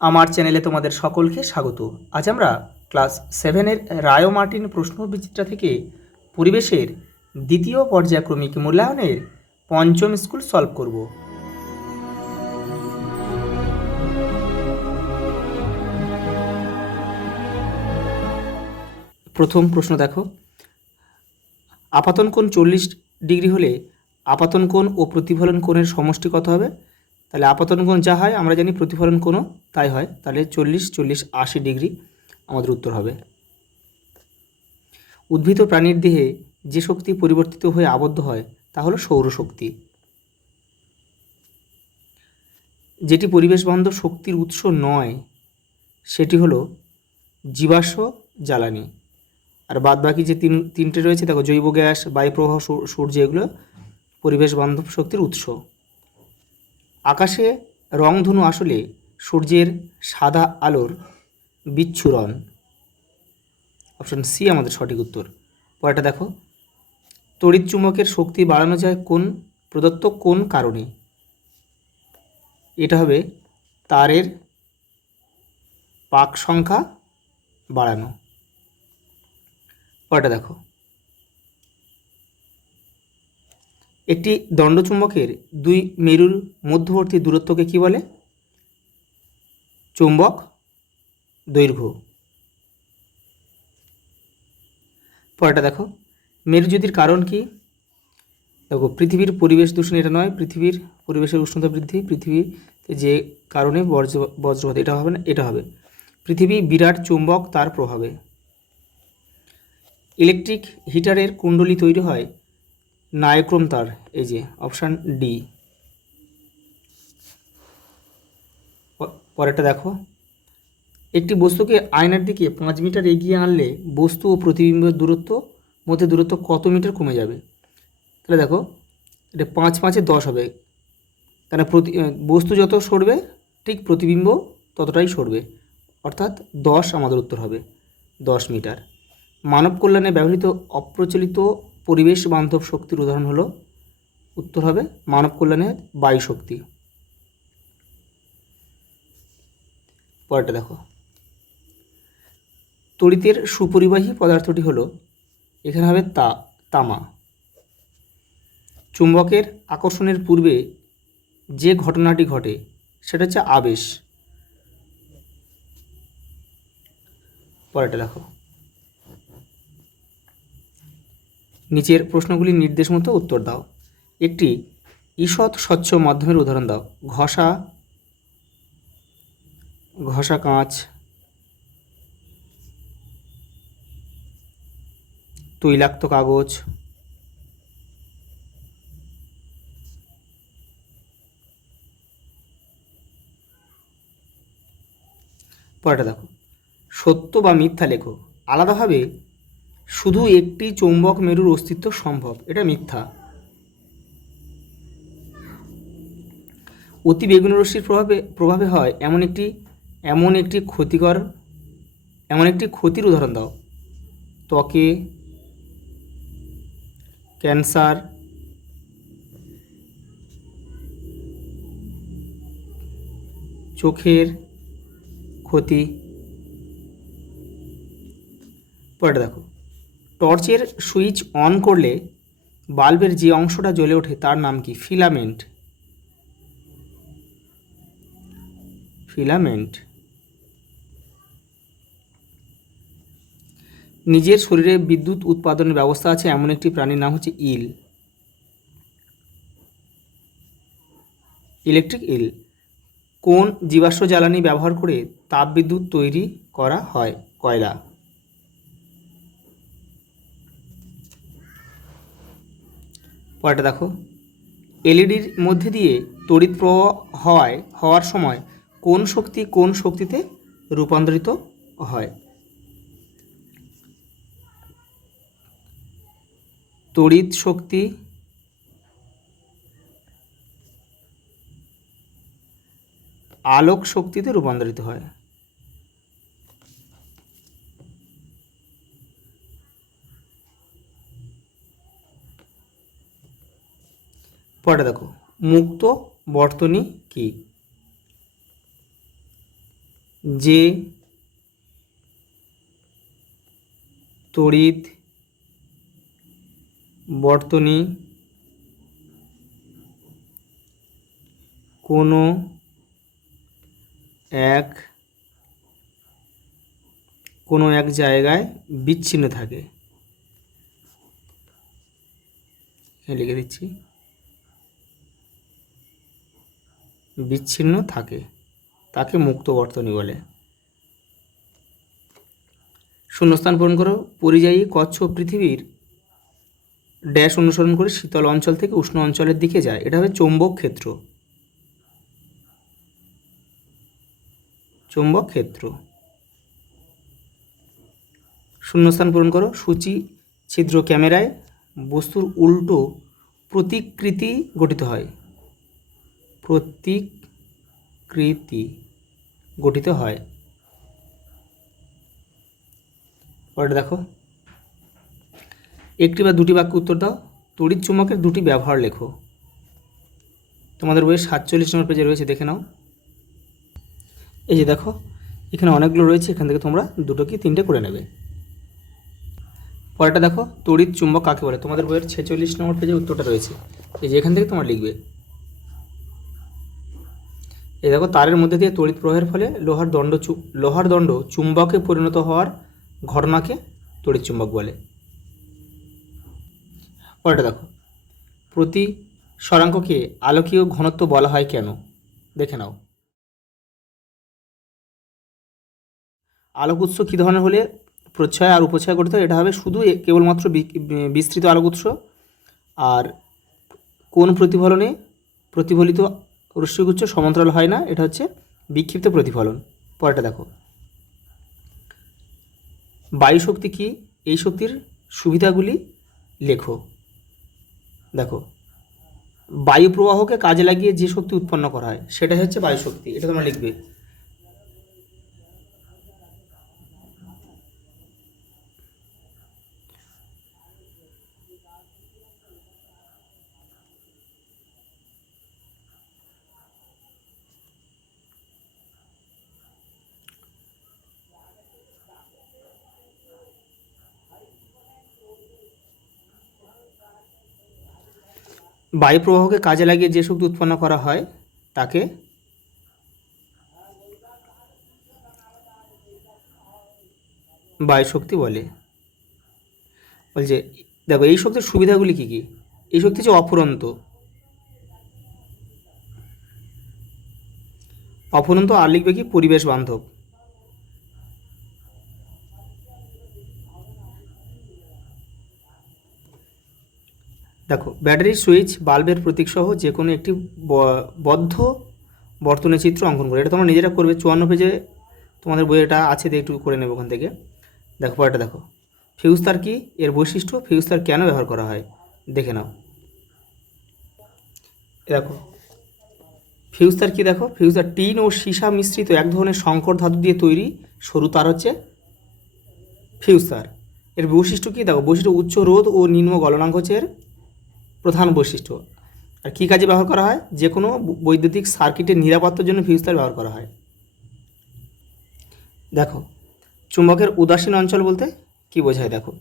আমার চ্যানেলে তোমাদের সকলকে স্বাগত। আজ আমরা ক্লাস 7-এর রায় মার্টিন প্রশ্নবিচিত্রা থেকে পরিবেশের দ্বিতীয় পর্যায়ক্রমিক মূল্যায়নের পঞ্চম স্কুল সলভ করব। প্রথম প্রশ্ন দেখো, আপাতন কোণ 40 ডিগ্রি হলে আপাতন কোণ ও প্রতিফলন কোণের সমষ্টি কত হবে? তাহলে আপাতন কোণ যা হয় আমরা জানি, প্রতিফলন কোণও তাই হয়। তাহলে 40 40 80 ডিগ্রি আমাদের উত্তর হবে। উদ্ভিদ ও প্রাণীর দেহে যে শক্তি পরিবর্তিত হয়ে আবদ্ধ হয় তা হলো সৌরশক্তি। যেটি পরিবেশ বান্ধব শক্তির উৎস নয় সেটি হলো জীবাশ্ম জ্বালানি। আর বাদ বাকি যে তিনটে রয়েছে দেখো, জৈব গ্যাস, বায়ুপ্রবাহ, সূর্য, এগুলো পরিবেশ বান্ধব শক্তির উৎস। আকাশে রংধনু আসলে সূর্যের সাদা আলোর বিচ্ছুরণ। অপশন সি আমাদের সঠিক উত্তর। পরেরটা দেখো, তড়িৎ চুম্বকের শক্তি বাড়ানো যায় কোন প্রদত্ত কোন কারণে? এটা হবে তারের পাক সংখ্যা বাড়ানো। পরেরটা দেখো, একটি দণ্ডচুম্বকের দুই মেরুর মধ্যবর্তী দূরত্বকে কি বলে? চুম্বক দৈর্ঘ্য। পরেরটা দেখো, মেরুজ্যোতির কারণ কি? দেখো, পৃথিবীর পরিবেশ দূষণ এটা নয়, পৃথিবীর পরিবেশের উষ্ণতা বৃদ্ধি, পৃথিবীতে যে কারণে বজ্রপাত, এটা হবে না, এটা হবে পৃথিবী বিরাট চুম্বক তার প্রভাবে। ইলেকট্রিক হিটারের কুণ্ডলী তৈরি হয় নাইক্রোম তার, এই যে অপশান ডি। পরেরটা দেখো, একটি বস্তুকে আয়নার দিকে 5 মিটার এগিয়ে আনলে বস্তু ও প্রতিবিম্বের মধ্যে দূরত্ব কত মিটার কমে যাবে? তাহলে দেখো, এটা 5 5 10 হবে, কারণ বস্তু যত সরবে ঠিক প্রতিবিম্ব ততটাই সরবে, অর্থাৎ 10 আমাদের উত্তর হবে, 10 মিটার। মানব কল্যাণে ব্যবহৃত অপ্রচলিত পরিবেশ বান্ধব শক্তির উদাহরণ হলো, উত্তর হবে মানব কল্যাণে বায়ু শক্তি। পরেরটা দেখো, তড়িতের সুপরিবাহী পদার্থটি হলো, এখানে হবে তামা। চুম্বকের আকর্ষণের পূর্বে যে ঘটনাটি ঘটে সেটা হচ্ছে আবেশ। পরেরটা দেখো, নিচের প্রশ্নগুলির নির্দেশ মতো উত্তর দাও। একটি ঈষৎ স্বচ্ছ মাধ্যমের উদাহরণ দাও। ঘষা কাঁচ, তৈলাক্ত কাগজ, পরেরটা দেখো, সত্য বা মিথ্যা লেখো। আলাদাভাবে শুধু একটি চৌম্বক মেরুর অস্তিত্ব সম্ভব, এটা মিথ্যা। অতি বেগুনি রশ্মির প্রভাবে হয় এমন একটি ক্ষতির উদাহরণ দাও। ত্বকে ক্যান্সার, চোখের ক্ষতি। পরেরটা দেখো, টর্চের সুইচ অন করলে বাল্বের যে অংশটা জ্বলে ওঠে তার নাম কি? ফিলামেন্ট। নিজের শরীরে বিদ্যুৎ উৎপাদনের ব্যবস্থা আছে এমন একটি প্রাণীর নাম হচ্ছে ইলেকট্রিক ইল। কোন জীবাশ্ম জ্বালানি ব্যবহার করে তাপবিদ্যুৎ তৈরি করা হয়? কয়লা। পরেরটা দেখো, এলইডির মধ্যে দিয়ে তড়িৎ প্রবাহ হওয়ার সময় কোন শক্তিতে রূপান্তরিত হয়? তড়িৎ শক্তি আলোক শক্তিতে রূপান্তরিত হয়। পরেরটা দেখো, মুক্ত বর্তনী কি? যে তড়িৎ বর্তনী কোনো এক জায়গায় বিচ্ছিন্ন থাকে, লিখে দিচ্ছি, বিচ্ছিন্ন থাকে, তাকে মুক্ত বর্তনী বলে। শূন্যস্থান পূরণ করো। পরিযায়ী কচ্ছপ পৃথিবীর ড্যাশ অনুসরণ করে শীতল অঞ্চল থেকে উষ্ণ অঞ্চলের দিকে যায়। এটা হবে চৌম্বক ক্ষেত্র। চৌম্বক ক্ষেত্র। শূন্যস্থান পূরণ করো। সূচি ছিদ্র ক্যামেরায় বস্তুর উল্টো প্রতিকৃতি গঠিত হয়। প্রতিকৃতি গঠিত হয়। পরে দেখো, একটি বা দুটি বাক্য উত্তর দাও। তড়িৎ চুম্বকের দুটি ব্যবহার লেখো। তোমাদের বইয়ে 47 নম্বর পেজে রয়েছে, দেখে নাও। এই যে দেখো, এখানে অনেকগুলো রয়েছে, এখান থেকে তোমরা দুটো কি তিনটে করে নেবে। পরেরটা দেখো, তড়িৎ চুম্বক কাকে বলে। তোমাদের বইয়ের 46 নম্বর পেজে উত্তরটা রয়েছে, এই যে এখান থেকে তোমরা লিখবে। এই দেখো, তারের মধ্যে দিয়ে তড়িৎ প্রবাহের ফলে লোহার দণ্ড চুম্বকে পরিণত হওয়ার ঘটনাকে তড়িৎ চুম্বক বলে। পরেরটা দেখো, প্রতি স্বরাঙ্ককে আলোকীয় ঘনত্ব বলা হয় কেন, দেখে নাও। আলোক উৎস কী ধরনের হলে প্রচ্ছয় আর উপচ্ছয় গঠিত হয়, এটা হবে শুধু কেবলমাত্র বিস্তৃত আলোক উৎস। আর কোন প্রতিফলনে প্রতিফলিত রশ্মিগুচ্ছ সমান্তরাল হয় না, এটা হচ্ছে বিক্ষিপ্ত প্রতিফলন। পরেরটা দেখো, বায়ু শক্তি কি, এই শক্তির সুবিধাগুলি লেখো। দেখো, বায়ু প্রবাহকে কাজে লাগিয়ে যে শক্তি উৎপন্ন করা হয় সেটাই হচ্ছে বায়ু শক্তি, এটা তোমরা লিখবে। বায়ু প্রবাহকে কাজে লাগিয়ে যে শক্তি উৎপন্ন করা হয় তাকে বায়ু শক্তি বলে। বলছে দেখো, এই শক্তির সুবিধাগুলি কী কী। এই শক্তি হচ্ছে অফুরন্ত। আর লিখবে কি, পরিবেশ বান্ধব। দেখো, ব্যাটারি সুইচ বাল্বের প্রতীকসহ যে কোনো একটি বদ্ধ বর্তনী চিত্র অঙ্কন করে। এটা তোমরা নিজেরা করবে। 54 পেজে তোমাদের বই এটা আছে, একটু করে নেবে ওখান থেকে। দেখো পরেরটা দেখো, ফিউজ তার কি, এর বৈশিষ্ট্য, ফিউজ তার কেন ব্যবহার করা হয়, দেখে নাও। দেখো, ফিউজ তার কি, দেখো, ফিউজ তার টিন ও সীসা মিশ্রিত এক ধরনের সংকর ধাতু দিয়ে তৈরি সরু তার হচ্ছে ফিউজ তার। এর বৈশিষ্ট্য কি, দেখো, বৈশিষ্ট্য উচ্চ রোধ ও নিম্ন গলনাঙ্ক হচ্ছে এর প্রধান বৈশিষ্ট্য। আর কী কাজে ব্যবহার করা হয়, যে কোনো বৈদ্যুতিক সার্কিটের নিরাপত্তার জন্য ফিউজ তার ব্যবহার করা হয়। দেখো, চুম্বকের উদাসীন অঞ্চল বলতে কি বোঝায়, দেখো,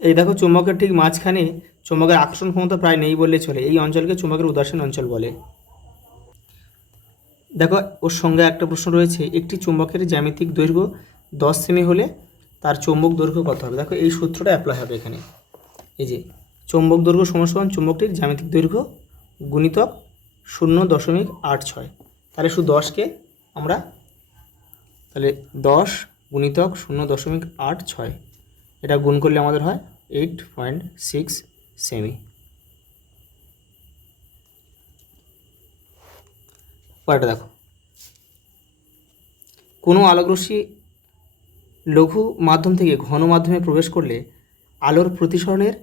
এই দেখো, চুম্বকের ঠিক মাঝখানে চুম্বকের আকর্ষণ ক্ষমতা প্রায় নেই বললে চলে, এই অঞ্চলকে চুম্বকের উদাসীন অঞ্চল বলে। দেখো, ওর সঙ্গে একটা প্রশ্ন রয়েছে, একটি চুম্বকের জ্যামিতিক দৈর্ঘ্য 10 সেমি হলে তার চৌম্বক দৈর্ঘ্য কত হবে। দেখো, এই সূত্রটা অ্যাপ্লাই হবে এখানে। এই যে চৌম্বক দৈর্ঘ্য সমান চুম্বকটির জ্যামিতিক দৈর্ঘ্য গুণিতক 0.86। তাহলে শুধু 10কে আমরা, তাহলে 10 গুণিতক 0.86, এটা গুণ করলে আমাদের হয় 8.6 সেমি। পরেরটা দেখো, কোনো আলোকরশ্মি লঘু মাধ্যম থেকে ঘন মাধ্যমে প্রবেশ করলে আলোর প্রতিসরণের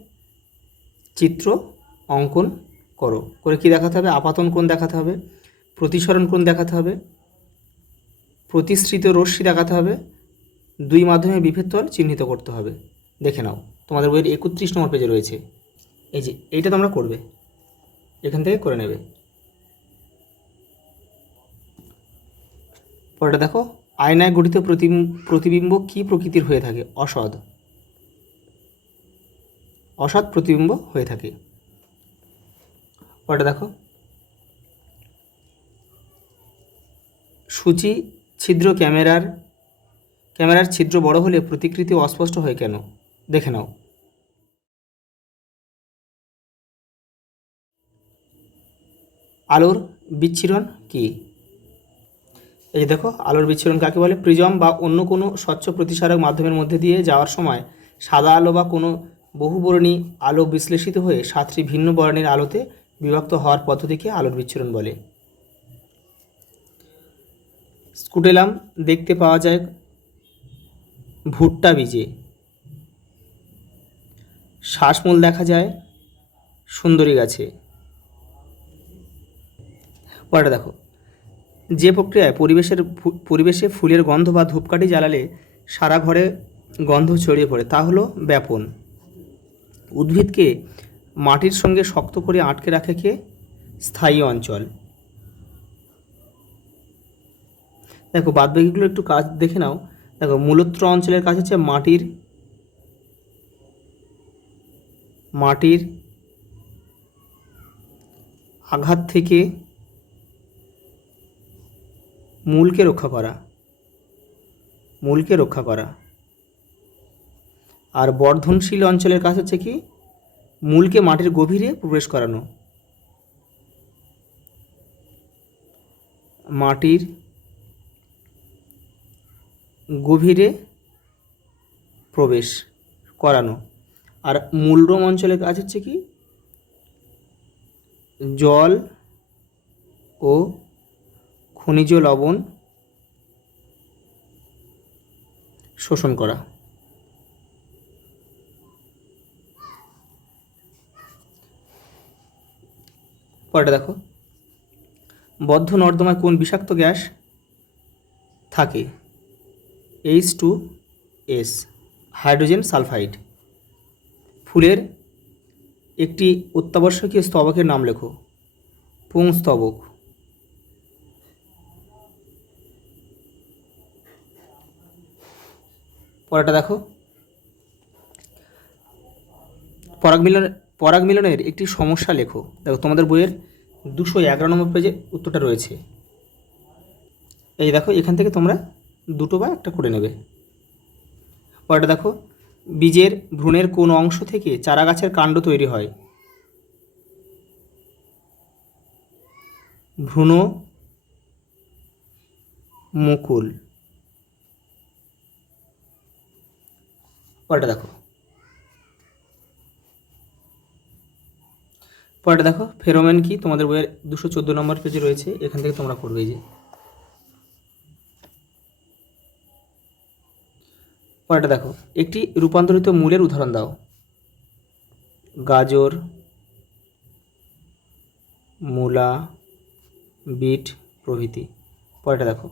চিত্র অঙ্কন করো। করে কি দেখাতে হবে, আপাতন কোণ দেখাতে হবে, প্রতিসরণ কোণ দেখাতে হবে, প্রতিসৃত রশ্মি দেখাতে হবে, দুই মাধ্যমে বিভেদ তল চিহ্নিত করতে হবে। দেখে নাও, তোমাদের বইয়ের 31 নম্বর পেজে রয়েছে। এই যে এইটা তোমরা করবে, এখান থেকে করে নেবে। পরেরটা দেখো, আয়নায় গঠিত প্রতিবিম্ব কী প্রকৃতির হয়ে থাকে? অসৎ। অসৎ প্রতিবিম্ব হয়ে থাকে। পরেরটা দেখো, সূচি ছিদ্র ক্যামেরার ছিদ্র বড় হলে প্রতিকৃতি অস্পষ্ট হয় কেন? দেখে নাও। আলোর বিচ্ছুরণ কি? এই দেখো, আলোর বিচ্ছুরণ কাকে বলে? প্রিজম বা অন্য কোনো স্বচ্ছ প্রতিসারক মাধ্যমের মধ্যে দিয়ে যাওয়ার সময় সাদা আলো বা কোনো বহুবর্ণী আলো বিশ্লেষিত হয়ে 7টি ভিন্ন বর্ণের আলোতে বিভক্ত হওয়ার পদ্ধতিকে আলোর বিচ্ছুরণ বলে। স্কুটেলাম দেখতে পাওয়া যায় ভুট্টা বীজে। শ্বাসমূল দেখা যায় সুন্দরী গাছে। পরেরটা দেখো, যে প্রক্রিয়ায় পরিবেশে ফুলের গন্ধ বা ধূপকাঠি জ্বালালে সারা ঘরে গন্ধ ছড়িয়ে পড়ে তা হলো ব্যাপন। উদ্ভিদকে মাটির সঙ্গে শক্ত করে আটকে রাখে কে? স্থায়ী অঞ্চল। দেখো বাদবাকিগুলো একটু কাজ দেখে নাও। দেখো, মূলত্র অঞ্চলের কাজ হচ্ছে মাটির আঘাত থেকে মূলকে রক্ষা করা। আর বর্ধনশীল অঞ্চলের কাজ হচ্ছে কি? মূলকে মাটির গভীরে প্রবেশ করানো। মাটির গভীরে প্রবেশ করানো। আর মূলরম অঞ্চলের কাজ হচ্ছে কি? জল ও খনিজ লবণ শোষণ করা। পরেরটা দেখো, বদ্ধ নর্দমায় কোন বিষাক্ত গ্যাস থাকে? H2S, hydrogen sulphide. ফুলের একটি অত্যাবশ্যকীয় স্তবকের নাম লেখো। পুংস্তবক। পরেরটা দেখো, পরাগ মিলনের একটি সমস্যা লেখো। দেখো তোমাদের বইয়ের 211 নম্বর পেজে উত্তরটা রয়েছে। এই দেখো, এখান থেকে তোমরা দুটো বা একটা করে নেবে। পরেরটা দেখো, বীজের ভ্রূণের কোন অংশ থেকে চারা গাছের কাণ্ড তৈরি হয়? ভ্রূণ মুকুল। পরেরটা দেখো, ফেরোমেন কি? তোমাদের বইয়ের 214 নম্বর পেজে রয়েছে, এখান থেকে তোমরা করবে। যে পরেরটা দেখো, একটি রূপান্তরিত মূলের উদাহরণ দাও। গাজর, মূলা, বিট প্রভৃতি। পরেরটা দেখো,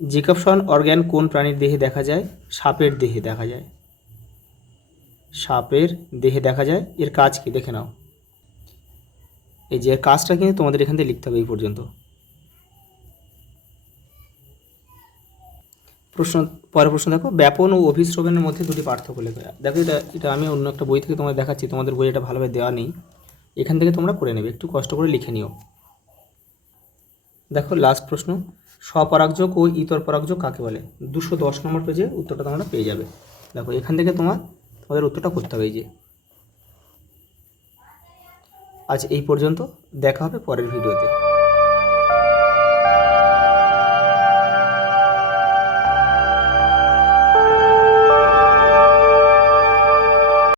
জ্যাকবসন অর্গ্যান কোন প্রাণীর দেহে দেখা যায়? সাপের দেহে দেখা যায়। সাপের দেহে দেখা যায়। এর কাজ কি দেখে নাও। এই যে কাজটা কিন্তু তোমাদের এখান থেকে লিখতে হবে এই পর্যন্ত। পরের প্রশ্ন দেখো, ব্যাপন ও অভিস্রবণের মধ্যে দুটি পার্থক্য লেখো। দেখো, এটা আমি অন্য একটা বই থেকে তোমাদের দেখাচ্ছি, তোমাদের বই এটা ভালোভাবে দেওয়া নেই, এখান থেকে তোমরা করে নেবে, একটু কষ্ট করে লিখে নিও। দেখো লাস্ট প্রশ্ন, স্বপরাগযোগ ও ইতর পরাগযোগ কাকে বলে? 210 নম্বর পেজে উত্তরটা তোমরা পেয়ে যাবে। দেখো এখান থেকে তোমাদের উত্তরটা করতে হবে। এই যে আজ এই পর্যন্ত, দেখা হবে পরের ভিডিওতে।